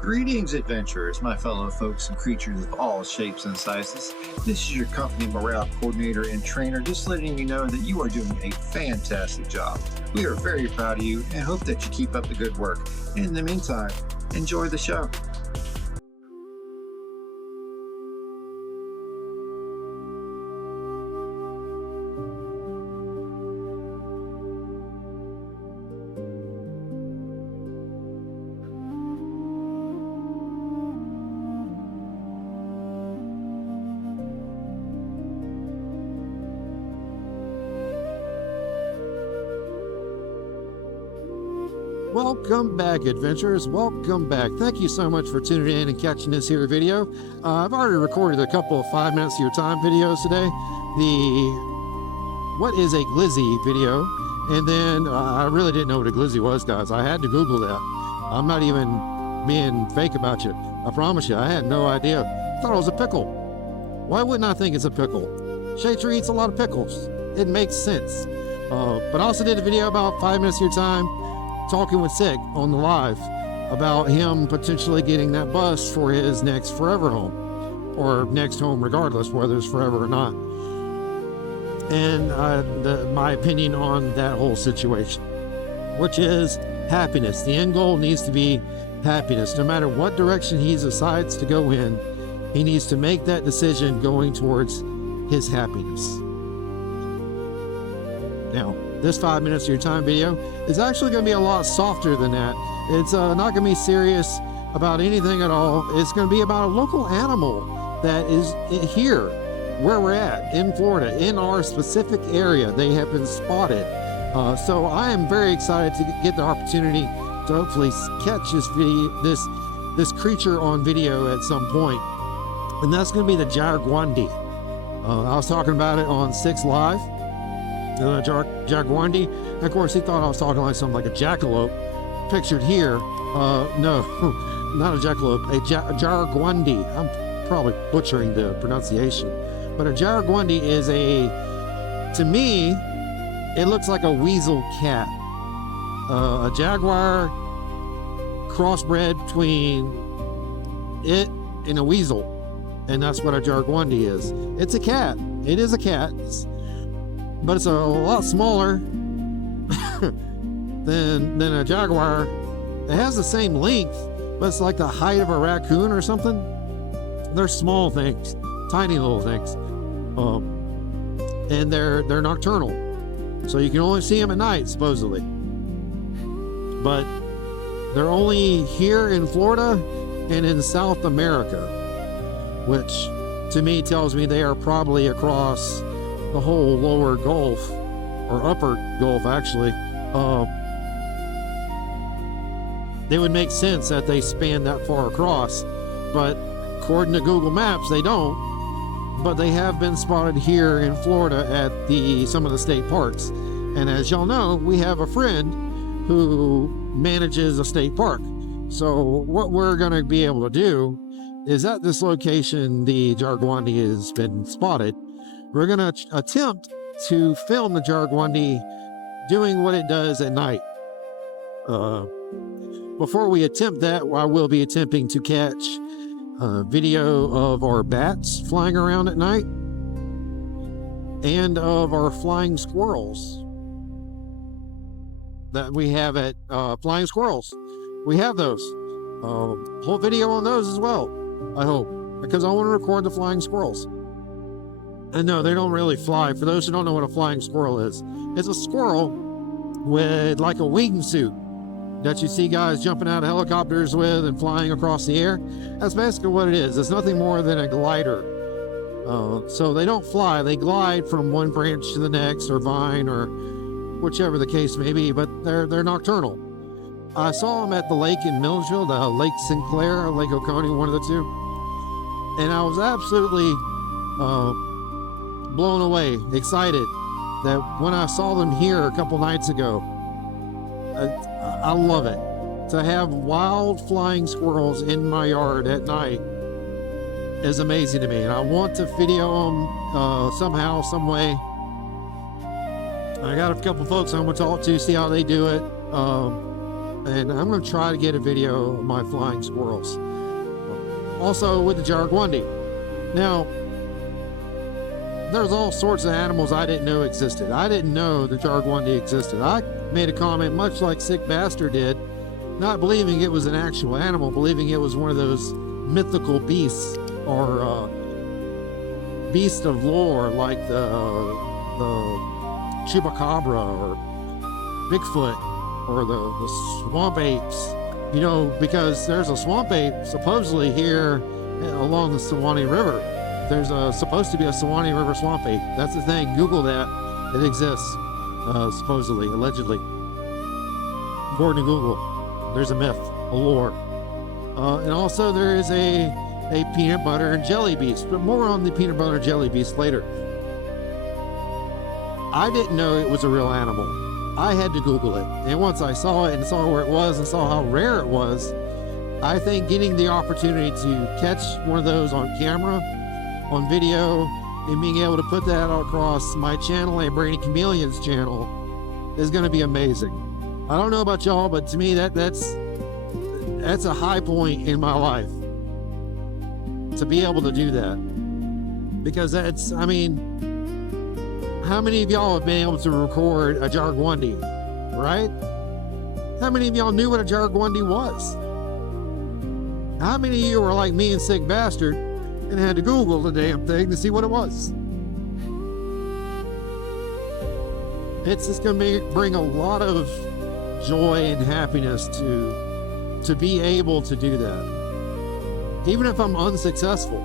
Greetings, adventurers, my fellow folks and creatures of all shapes and sizes. This is your company morale coordinator and trainer, just letting you know that you are doing a fantastic job. We are very proud of you and hope that you keep up the good work. In the meantime, enjoy the show. Welcome back, adventurers. Welcome back. Thank you so much for tuning in and catching this here video. I've already recorded a couple of 5 minutes of your time videos today. The what is a glizzy video, and then I really didn't know what a glizzy was, guys. I had to Google that. I'm not even being fake about you. I promise you, I had no idea. I thought it was a pickle. Why wouldn't I think it's a pickle? Shater eats a lot of pickles. It makes sense. But I also did a video about 5 minutes of your time talking with Sick on the live about him potentially getting that bus for his next forever home, or next home regardless whether it's forever or not, and my opinion on that whole situation, which is happiness. The end goal needs to be happiness. No matter what direction he decides to go in, he needs to make that decision going towards his happiness. Now, this 5 minutes of your time video is actually going to be a lot softer than that. It's not going to be serious about anything at all. It's going to be about a local animal that is here where we're at in Florida, in our specific area. They have been spotted. So I am very excited to get the opportunity to hopefully catch this creature on video at some point. And that's going to be the Jaguarundi. I was talking about it on 6 Live. Jaguarundi. And of course, he thought I was talking like something like a jackalope. Pictured here, no, not a jackalope, a Jaguarundi. I'm probably butchering the pronunciation, but a Jaguarundi is to me, it looks like a weasel cat, a jaguar crossbred between it and a weasel, and that's what a Jaguarundi is. It's a cat. It is a cat. But it's a lot smaller than a jaguar. It has the same length, but it's like the height of a raccoon or something. They're small things, tiny little things, and they're nocturnal, so you can only see them at night, supposedly. But they're only here in Florida and in South America, which to me tells me they are probably across the whole lower Gulf, or upper Gulf actually. They would make sense that they span that far across, but according to Google Maps they don't. But they have been spotted here in Florida at some of the state parks, and as y'all know, we have a friend who manages a state park. So what we're going to be able to do is, at this location the Jaguarundi has been spotted, we're going to attempt to film the Jaguarundi doing what it does at night. Before we attempt that, I will be attempting to catch a video of our bats flying around at night and of our flying squirrels that we have at flying squirrels. We have those. Whole video on those as well, I hope, because I want to record the flying squirrels. And no, they don't really fly. For those who don't know what a flying squirrel is, it's a squirrel with like a wingsuit that you see guys jumping out of helicopters with and flying across the air. That's basically what it is. It's nothing more than a glider. So they don't fly, they glide from one branch to the next, or vine, or whichever the case may be, but they're nocturnal. I saw them at the lake in Milledgeville, the Lake Sinclair, or Lake Oconee, one of the two. And I was absolutely blown away, excited that when I saw them here a couple nights ago. I love it. To have wild flying squirrels in my yard at night is amazing to me, and I want to video them somehow, some way. I got a couple folks I'm going to talk to, see how they do it. And I'm going to try to get a video of my flying squirrels. Also with the Jaguarundi. Now, there's all sorts of animals I didn't know existed. I didn't know the Jaguarundi existed. I made a comment much like Sick Bastard did, not believing it was an actual animal, believing it was one of those mythical beasts or beast of lore like the chupacabra or Bigfoot or the swamp apes, you know, because there's a swamp ape supposedly here along the Suwannee River. There's supposed to be a Suwannee River swamp ape. That's the thing. Google that. It exists, supposedly, allegedly. According to Google, there's a myth, a lore. And also there is a peanut butter and jelly beast, but more on the peanut butter and jelly beast later. I didn't know it was a real animal. I had to Google it. And once I saw it and saw where it was and saw how rare it was, I think getting the opportunity to catch one of those on camera, on video, and being able to put that across my channel and Brainy Chameleon's channel is going to be amazing. I don't know about y'all, but to me that's a high point in my life to be able to do that. Because that's, I mean, how many of y'all have been able to record a Jaguarundi, right? How many of y'all knew what a Jaguarundi was? How many of you were like me and Sick Bastard and had to Google the damn thing to see what it was? It's just going to bring a lot of joy and happiness to be able to do that. Even if I'm unsuccessful,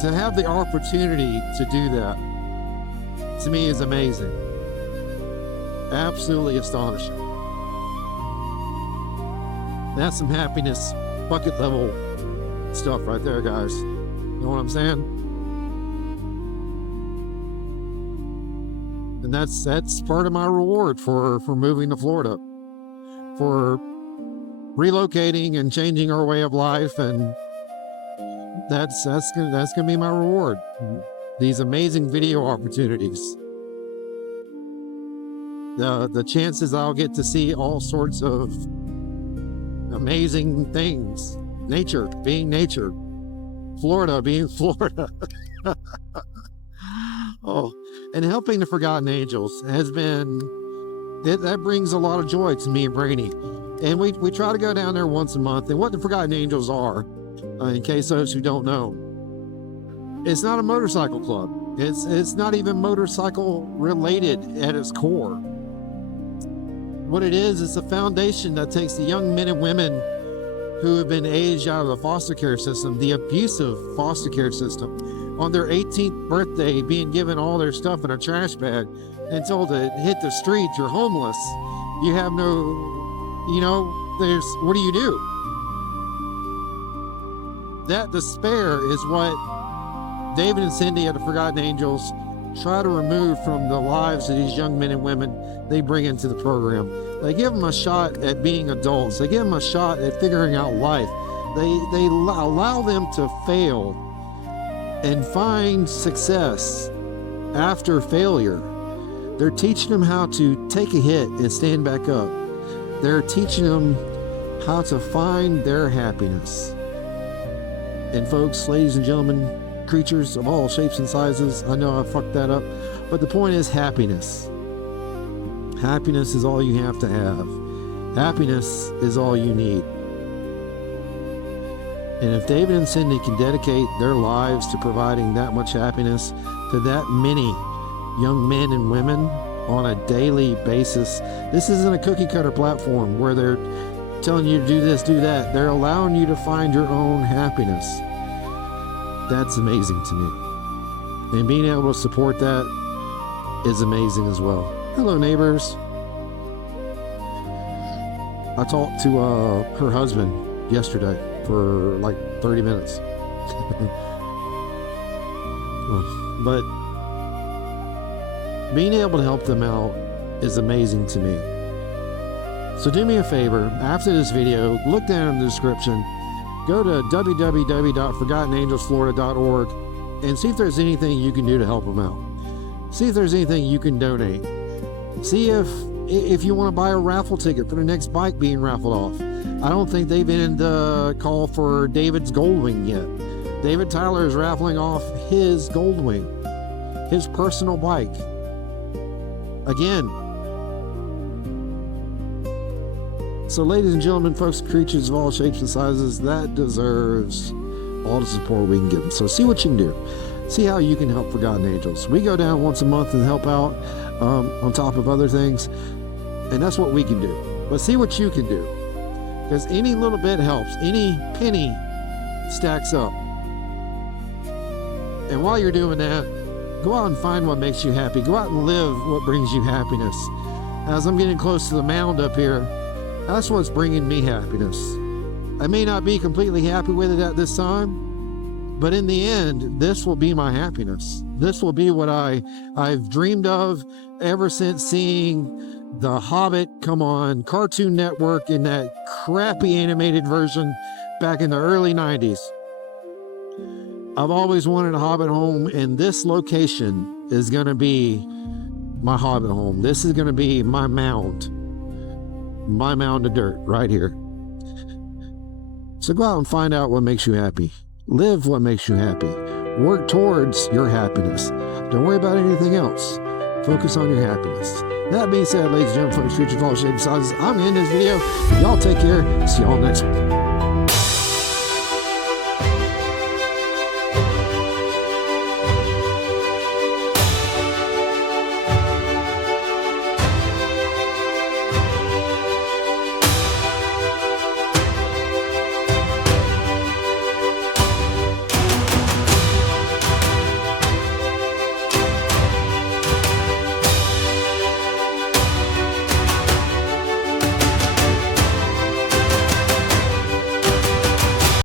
to have the opportunity to do that, to me is amazing. Absolutely astonishing. That's some happiness bucket level stuff right there, guys. You know what I'm saying? And that's part of my reward for moving to Florida, for relocating and changing our way of life, and that's gonna be my reward. These amazing video opportunities, the chances I'll get to see all sorts of amazing things, nature being nature, Florida being Florida. Oh, and helping the Forgotten Angels has been, that brings a lot of joy to me and Brainy. And we try to go down there once a month. And what the Forgotten Angels are, in case those who don't know, it's not a motorcycle club. It's not even motorcycle related at its core. What it is a foundation that takes the young men and women who have been aged out of the foster care system, the abusive foster care system, on their 18th birthday being given all their stuff in a trash bag and told to hit the streets, you're homeless, you have no, you know, what do you do? That despair is what David and Cindy at the Forgotten Angels try to remove from the lives of these young men and women they bring into the program. They give them a shot at being adults. They give them a shot at figuring out life. They allow them to fail and find success after failure. They're teaching them how to take a hit and stand back up. They're teaching them how to find their happiness. And folks, ladies and gentlemen, creatures of all shapes and sizes, I know I fucked that up, but the point is happiness. Happiness is all you have to have. Happiness is all you need. And if David and Cindy can dedicate their lives to providing that much happiness to that many young men and women on a daily basis, this isn't a cookie cutter platform where they're telling you to do this, do that. They're allowing you to find your own happiness. That's amazing to me. And being able to support that is amazing as well. Hello, neighbors. I talked to her husband yesterday for like 30 minutes. But being able to help them out is amazing to me. So do me a favor, after this video, look down in the description, go to www.forgottenangelsflorida.org and see if there's anything you can do to help them out. See if there's anything you can donate. See if if you want to buy a raffle ticket for the next bike being raffled off. I don't think they've ended the call for David's Goldwing yet. David Tyler is raffling off his Goldwing, his personal bike. Again. So ladies and gentlemen, folks, creatures of all shapes and sizes, that deserves all the support we can give them. So see what you can do. See how you can help Forgotten Angels. We go down once a month and help out on top of other things. And that's what we can do. But see what you can do. Because any little bit helps. Any penny stacks up. And while you're doing that, go out and find what makes you happy. Go out and live what brings you happiness. As I'm getting close to the mound up here, that's what's bringing me happiness. I may not be completely happy with it at this time, but in the end, this will be my happiness. This will be what I've dreamed of ever since seeing The Hobbit come on Cartoon Network in that crappy animated version back in the early 90s. I've always wanted a Hobbit home, and this location is going to be my Hobbit home. This is going to be my mound of dirt right here. So go out and find out what makes you happy. Live what makes you happy. Work towards your happiness. Don't worry about anything else. Focus on your happiness. That being said, ladies and gentlemen, folks, creatures of all shapes and sizes, I'm going to end this video. Y'all take care. See y'all next week.